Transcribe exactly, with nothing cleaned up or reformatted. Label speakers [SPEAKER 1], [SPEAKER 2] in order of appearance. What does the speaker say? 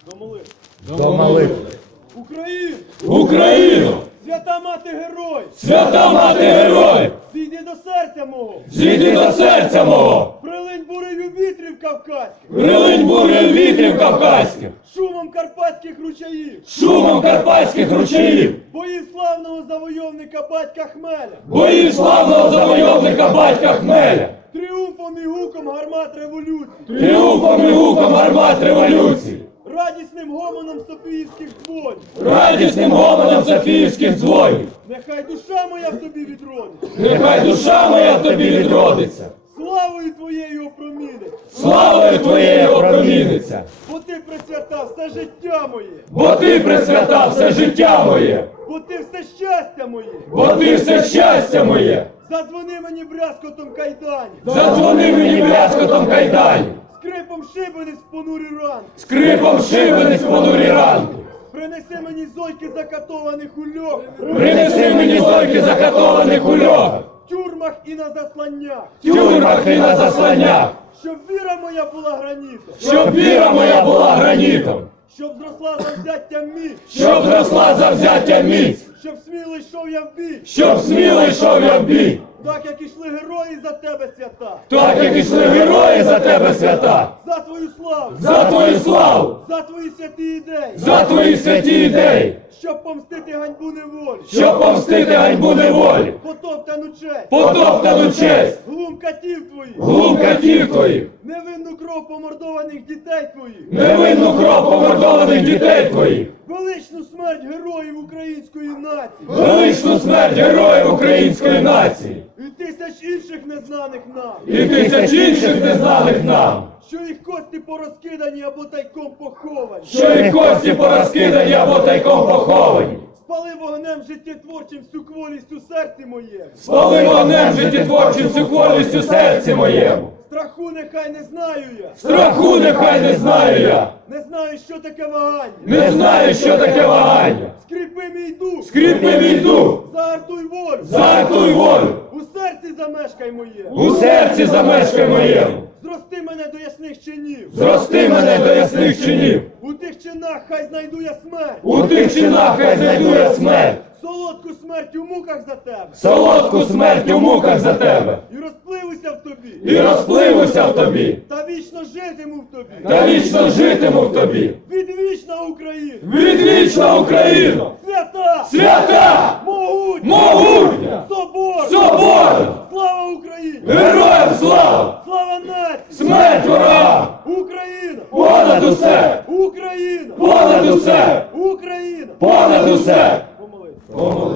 [SPEAKER 1] До молитви.
[SPEAKER 2] До молитви.
[SPEAKER 1] Україну!
[SPEAKER 2] Україну!
[SPEAKER 1] Свята мати героїв!
[SPEAKER 2] Свята мати героїв!
[SPEAKER 1] Зійди до серця мого!
[SPEAKER 2] Зійди до серця мого!
[SPEAKER 1] Прилинь бурею вітрів кавказьких!
[SPEAKER 2] Прилинь бурею вітрів кавказьких!
[SPEAKER 1] Шумом карпатських ручаїв!
[SPEAKER 2] Шумом карпатських ручаїв!
[SPEAKER 1] Боїв славного завойовника батька Хмеля!
[SPEAKER 2] Боїв славного завойовника батька Хмеля!
[SPEAKER 1] Тріумфом і гуком гармат революції!
[SPEAKER 2] Тріумфом і гуком гармат революції!
[SPEAKER 1] Радісним гомоном Софіївських дзвонів!
[SPEAKER 2] Радісним гомоном Софіївських дзвонів!
[SPEAKER 1] Нехай душа моя в тобі відродиться!
[SPEAKER 2] Нехай душа моя в тобі відродиться!
[SPEAKER 1] Славою твоєю опроміниться!
[SPEAKER 2] Славою твоєю опроміниться!
[SPEAKER 1] Бо ти присвята все життя моє!
[SPEAKER 2] Бо ти присвята все життя моє!
[SPEAKER 1] Бо ти все щастя моє!
[SPEAKER 2] Бо ти все щастя моє!
[SPEAKER 1] Задзвони мені брязкотом кайданів!
[SPEAKER 2] Задзвони мені брязкотом кайданів!
[SPEAKER 1] Скрипом шибениць в понурі ранки!
[SPEAKER 2] Скрипом шибениць в понурі ранку!
[SPEAKER 1] Принеси мені зойки закатованих у льох!
[SPEAKER 2] Принеси мені зойки закатованих у льохах!
[SPEAKER 1] В тюрмах і на засланнях!
[SPEAKER 2] В тюрмах і на засланнях!
[SPEAKER 1] Щоб віра моя була гранітом!
[SPEAKER 2] Щоб віра моя була гранітом!
[SPEAKER 1] Щоб зросла завзяття міць!
[SPEAKER 2] Щоб зросла завзяття міць!
[SPEAKER 1] Щоб сміло йшов я в бій!
[SPEAKER 2] Щоб сміло йшов я в бій!
[SPEAKER 1] Так як ішли герої за тебе свята!
[SPEAKER 2] Так як ішли герої за тебе свята!
[SPEAKER 1] За твою славу!
[SPEAKER 2] За твою славу!
[SPEAKER 1] За твої святі ідеї!
[SPEAKER 2] За твої святі ідеї!
[SPEAKER 1] Щоб помстити ганьбу неволі!
[SPEAKER 2] Щоб помстити ганьбу неволі!
[SPEAKER 1] Потоптану честь!
[SPEAKER 2] Потоптану честь!
[SPEAKER 1] Глум катів твоїх!
[SPEAKER 2] Глум катів твоїх!
[SPEAKER 1] Невинну кров помордованих дітей твоїх!
[SPEAKER 2] Невинну кров помордованих дітей твоїх!
[SPEAKER 1] Величну смерть героїв української нації!
[SPEAKER 2] Величну смерть героїв української нації!
[SPEAKER 1] І тисяч інших незнаних нам!
[SPEAKER 2] І тисяч інших незнаних нам!
[SPEAKER 1] Що їх кості порозкидані або тайком поховані!
[SPEAKER 2] Що їх кості порозкидані або тайком поховані!
[SPEAKER 1] Спали вогнем життєтворчим всю кволість у серці моєму!
[SPEAKER 2] Спали вогнем життєтворчим всю хворість у серці моєму!
[SPEAKER 1] Страху нехай не знаю я!
[SPEAKER 2] Страху нехай не знаю я!
[SPEAKER 1] Не знаю, що таке вагання!
[SPEAKER 2] Не знаю, що таке вагання!
[SPEAKER 1] Скріпи мій дух!
[SPEAKER 2] Скріпи мій дух!
[SPEAKER 1] Загартуй волю!
[SPEAKER 2] Загартуй волю!
[SPEAKER 1] У серці замешкай моєму!
[SPEAKER 2] У серці замешкай моєму!
[SPEAKER 1] Зрости мене до ясних чинів!
[SPEAKER 2] Зрости мене до ясних чинів!
[SPEAKER 1] У тих чинах хай знайду я смерть!
[SPEAKER 2] У тих чинах хай знайду я смерть!
[SPEAKER 1] Солодку смерть у муках за тебе!
[SPEAKER 2] Солодку смерть у муках за тебе!
[SPEAKER 1] І розпливуся в тобі!
[SPEAKER 2] І розпливуся в тобі!
[SPEAKER 1] Та вічно житиму в тобі!
[SPEAKER 2] Та вічно житиму в тобі!
[SPEAKER 1] Відвічна Україна!
[SPEAKER 2] Відвічна Україна!
[SPEAKER 1] Свята!
[SPEAKER 2] Свята!
[SPEAKER 1] Могутня!
[SPEAKER 2] Могутня!
[SPEAKER 1] Соборна!
[SPEAKER 2] Соборна!
[SPEAKER 1] Слава Україні!
[SPEAKER 2] Героям слава!
[SPEAKER 1] Слава нації!
[SPEAKER 2] Смерть ворогам!
[SPEAKER 1] Україна!
[SPEAKER 2] Понад усе!
[SPEAKER 1] Україна!
[SPEAKER 2] Понад усе!
[SPEAKER 1] Україна!
[SPEAKER 2] Понад усе!
[SPEAKER 1] Помолитися.
[SPEAKER 2] Помолитися.